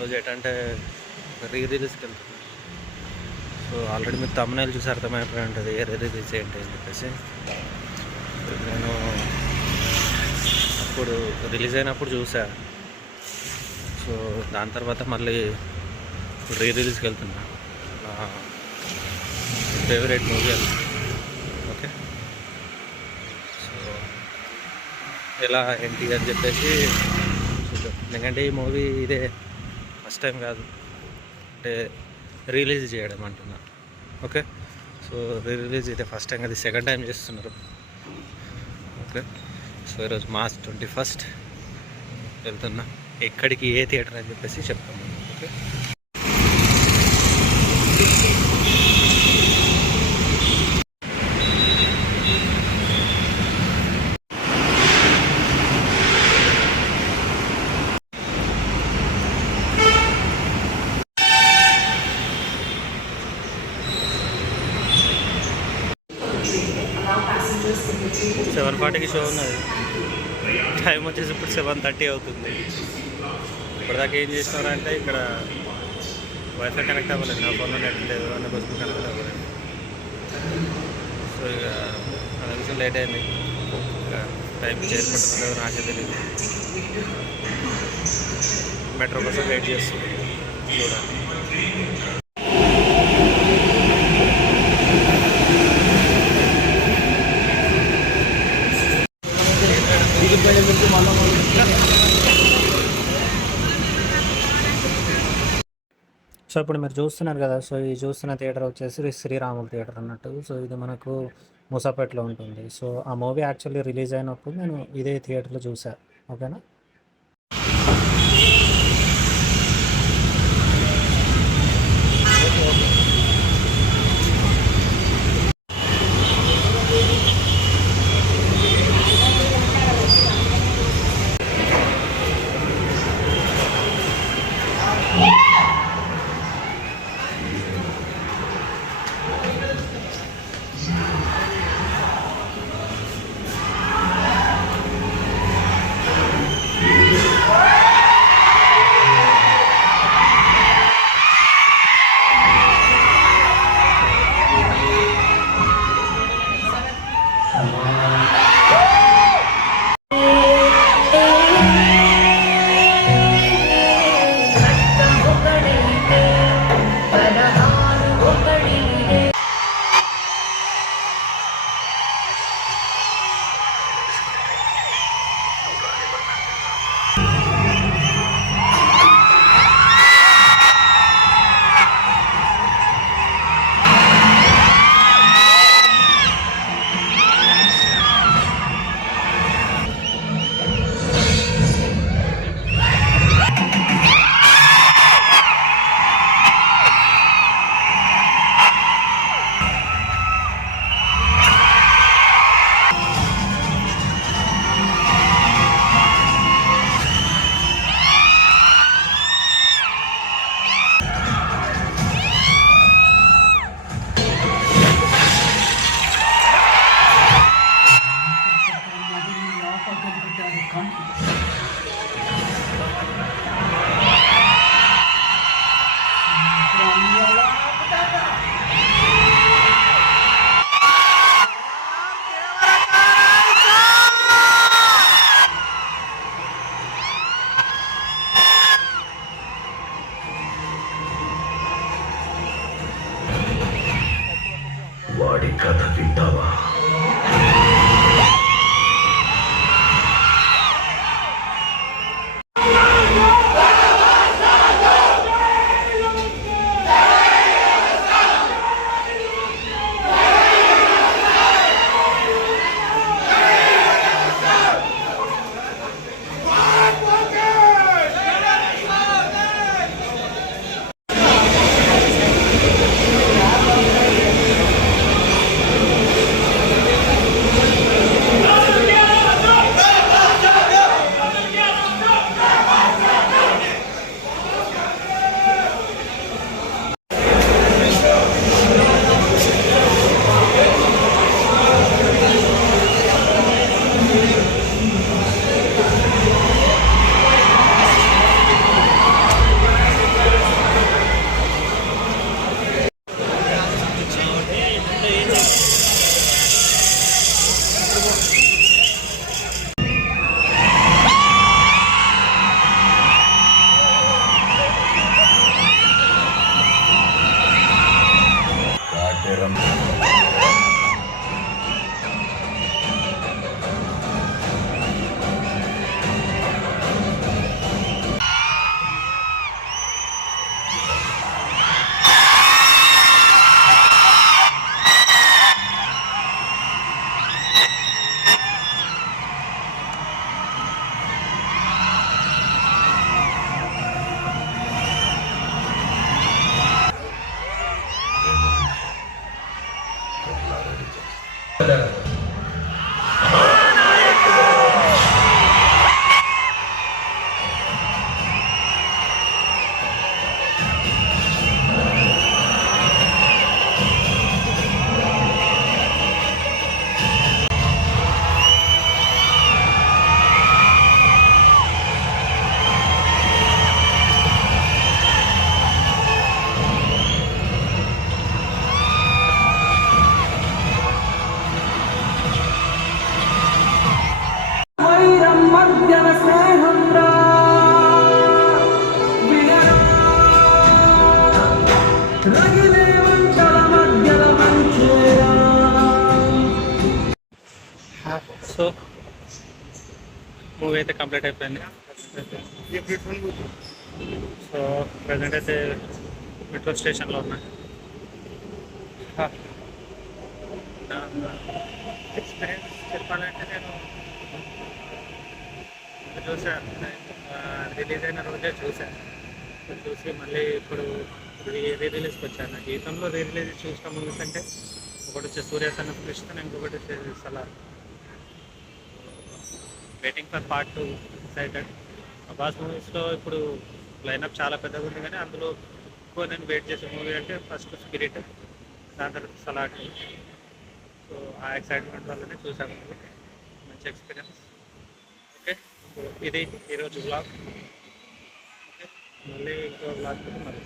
రోజు ఏంటంటే రిలీజ్కి వెళ్తున్నాను. సో ఆల్రెడీ మీరు తమ్మునేలు చూసి అర్థమైపోయి ఉంటుంది ఏ రిలీజ్ ఏంటి అని చెప్పేసి. నేను అప్పుడు రిలీజ్ అయినప్పుడు చూసా. సో దాని తర్వాత మళ్ళీ ఇప్పుడు రిలీజ్కి వెళ్తున్నా. నా ఫేవరెట్ మూవీ అది. ఓకే, సో ఎలా ఏంటి అని చెప్పేసి చూద్దాం. ఎందుకంటే ఈ మూవీ ఇదే ఫస్ట్ టైం కాదు, అంటే రిలీజ్ చేయడం అంటున్నా. ఓకే, సో రిలీజ్ అయితే ఫస్ట్ టైం, అది సెకండ్ టైం చేస్తున్నారు. ఓకే, సో ఈరోజు మార్చ్ 21 వెళ్తున్నా. ఎక్కడికి, ఏ థియేటర్ అని చెప్పేసి చెప్తాము. ఓకే, 7:40కి షో ఉన్నది. టైం వచ్చేసి ఇప్పుడు 7:30 అవుతుంది. ఇప్పటిదాకా ఏం చేసినారంటే ఇక్కడ వైఫై కనెక్ట్ అవ్వలేదు, నా ఫోన్లో నెట్ లేదు, అందుకోసం కనెక్ట్ అవ్వలేదు. సో ఇక నా విషయం లేట్ అయింది. ఇక టైం చేరుకుంటుందో నాకే తెలియదు. మెట్రో కోసం వెయిట్ చేస్తుంది, చూడాలి. సో ఇప్పుడు మీరు చూస్తున్నారు కదా, సో ఈ చూస్తున్న థియేటర్ వచ్చేసి శ్రీరాములు థియేటర్ అన్నట్టు. సో ఇది మనకు మూసాపేటలో ఉంటుంది. సో ఆ మూవీ యాక్చువల్లీ రిలీజ్ అయినప్పుడు నేను ఇదే థియేటర్లో చూసాను. ఓకేనా. సో మూవీ అయితే కంప్లీట్ అయిపోయింది. సో ప్రజెంట్ అయితే మెట్రో స్టేషన్లో ఉన్నా. ఎక్స్పీరియన్స్ చెప్పాలంటే నేను చూసాను, రిలీజ్ అయిన రోజే చూశాను. చూసి మళ్ళీ ఇప్పుడు రీ రిలీజ్కి వచ్చాను. జీవితంలో రీ రిలీజ్ చూసిన మూవీస్ అంటే ఒకటి వచ్చి సూర్య సన్ ఆఫ్ కృష్ణ, ఇంకొకటి వచ్చేసి Salaar. Waiting for part 2, excited. Boss మూవీస్లో ఇప్పుడు లైనప్ చాలా పెద్దగా ఉంది, కానీ అందులో ఎక్కువ నేను వెయిట్ చేసే మూవీ అంటే ఫస్ట్ స్పిరిట్, దాని తర్వాత సలార్. సో ఆ ఎక్సైట్మెంట్ వల్లనే చూసాను. మంచి ఎక్స్పీరియన్స్. ఓకే, ఇది ఈరోజు బ్లాగ్. ఓకే, మళ్ళీ ఇంకో బ్లాగ్ మళ్ళీ